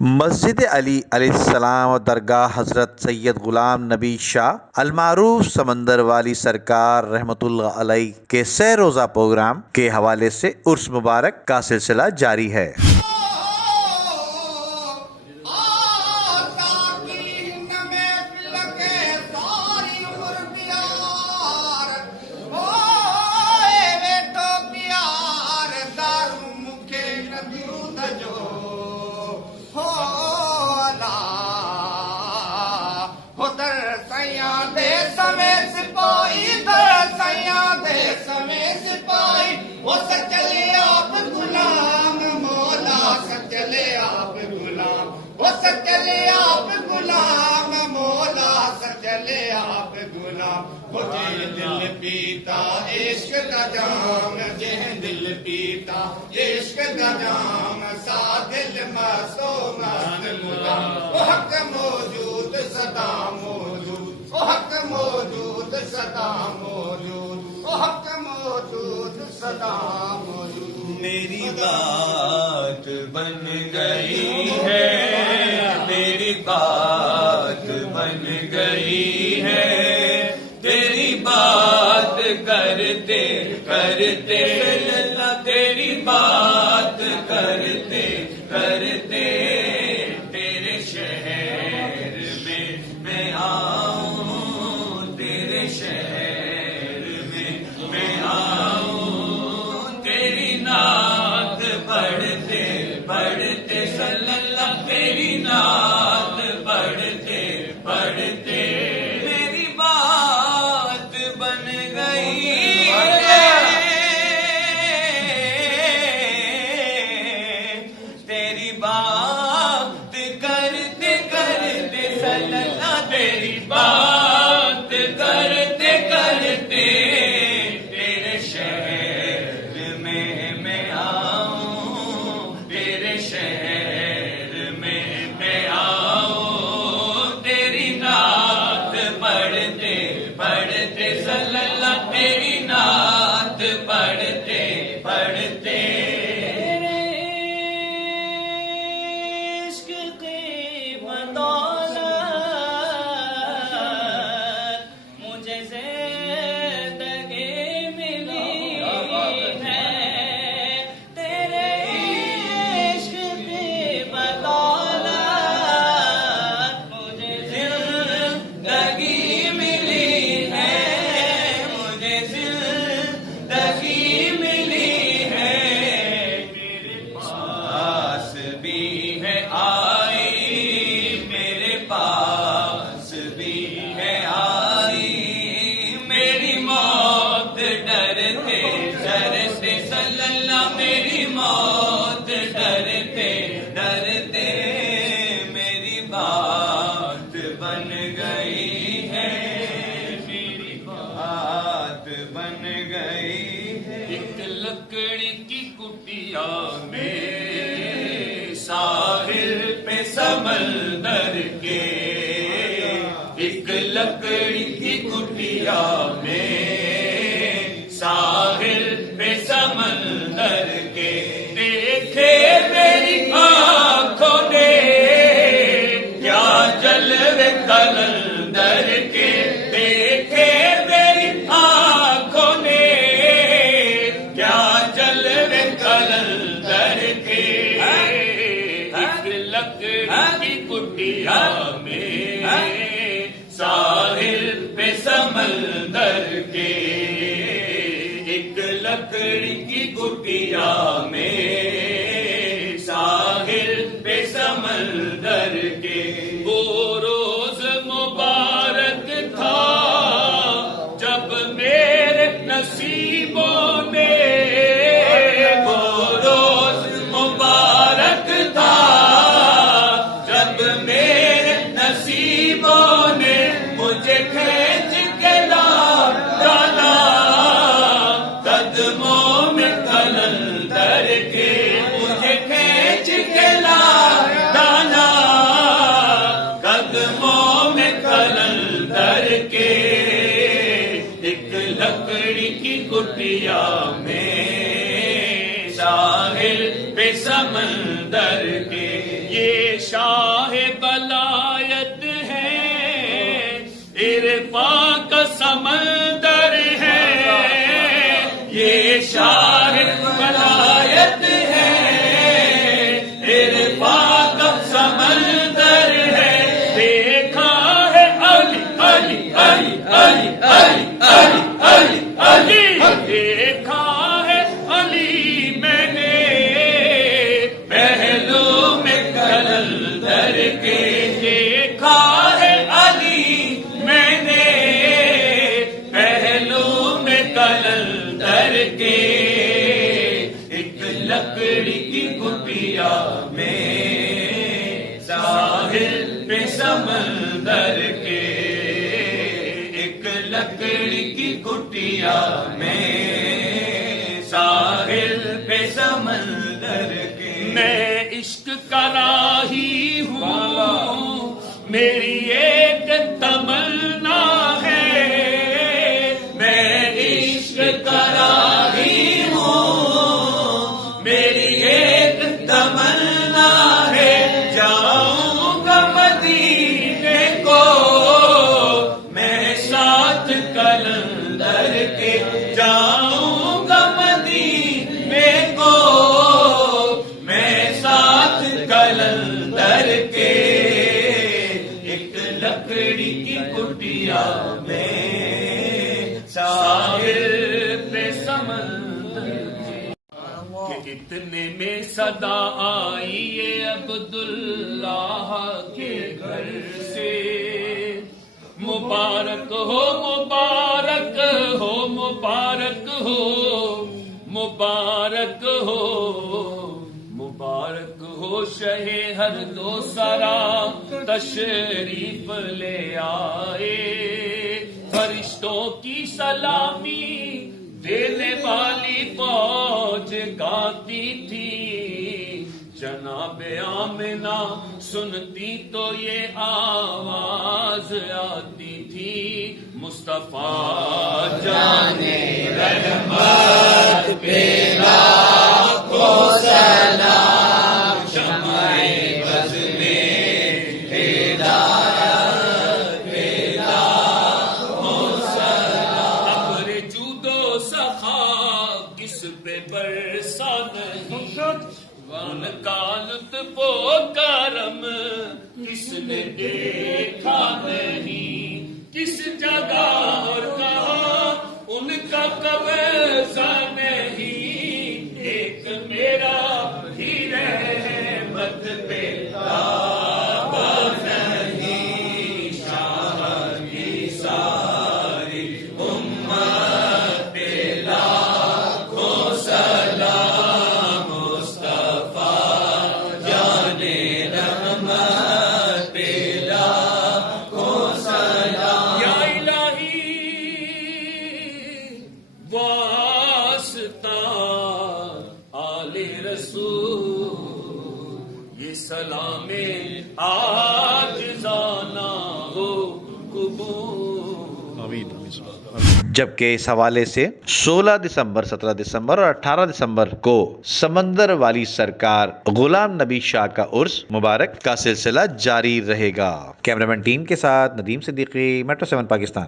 مسجد علی علیہ السلام و درگاہ حضرت سید غلام نبی شاہ المعروف سمندر والی سرکار رحمۃ اللہ علیہ کے سہ روزہ پروگرام کے حوالے سے عرس مبارک کا سلسلہ جاری ہے۔ دل پیتا عشق کا جام، دل پیتا عشق کا جام، سا دل مستو مست غلام، وہ حق موجود سدا موجود، وہ حق موجود سدا موجود، وہ حق موجود سدا موجود۔ میری بات بن گئی ہے، میری بات بن گئی ہے، تیری بات کرتے کرتے اللہ، تیری بات کرتے کرتے تیرے شہر میں آؤں، تیرے شہر میں آؤں، تیری نعت پڑھتے پڑھتے صلی اللہ، تیری نعت پڑھتے پڑھتے ساحل پہ سمندر کے، ایک لکڑی کی کٹیا میں، ساحل پہ سمندر کے، دیکھے میری آنکھوں نے کیا جلوے قلندر کے، دیکھے میری آنکھوں نے کیا جلوے قلندر کے، لکڑی کی کٹیا میں، ساحل پہ سمندر کے، ایک لکڑی کی کٹیا میں، ساحل پہ سمندر کے، وہ روز مبارک تھا جب میرے نصیبوں نے، کٹیا میں، ساحل پہ سمندر کے، یہ شاہ بلایت ہے، عرفان کا سمندر ہے، یہ شاہ بلایت ہے، عرفان کا سمندر ہے، دیکھا ہے علی علی علی علی علی علی علی علی، دیکھا ہے علی میں نے پہلو میں کلندر کے، دیکھا ہے علی میں نے پہلو میں کلندر کے، ایک لکڑی کی کٹیا میں ساحل پہ سمندر کے، ایک لکڑی کی کٹیا میں ساحل پہ سمندر کے، میں عشق کا راہی ہوں، میری ایک تمنا ہے، میں عشق کا راہی ہوں، میری ایک تمنا ہے، جاؤں گا مدینے کو میں ساتھ کلندر کے، جاؤں گا مدینے کو میں ساتھ کلندر کے، ایک لکڑی کی کٹیا میں ساحل پہ سمندر کے، کہ اتنے میں صدا آئی ہے عبداللہ کے گھر سے، مبارک ہو مبارک ہو مبارک ہو مبارک ہو مبارک ہو، شہ ہر دو سرا تشریف لے آئے، فرشتوں کی سلامی دینے والی فوج گاتی تھی، جناب آمنہ سنتی تو یہ آواز آتی تھی، مصطفیٰ جانے رحمت پہ لاکھوں سلام، شمع بز میں ہدایت پہ لاکھوں سلام، ابر جود و سخا کس پہ برسا نہیں، ان کا لطف و کرم کس نے دیکھا نہیں، کس جگہ اور کہاں ان کا قبضہ نہیں، ایک میرا ہی رحمت پہ قابض نہیں، شاہ کی ساری امت پہ لاکھوں سلام، مصطفیٰ جانے رحمت پہ لاکھوں سلام، یا الہی واسطہ آل رسول، یہ سلام عاجزانہ ہو قبول۔ جبکہ اس حوالے سے 16 دسمبر 17 دسمبر اور 18 دسمبر کو سمندر والی سرکار غلام نبی شاہ کا عرس مبارک کا سلسلہ جاری رہے گا۔ کیمرامین ٹیم کے ساتھ ندیم صدیقی، میٹرو 7 پاکستان۔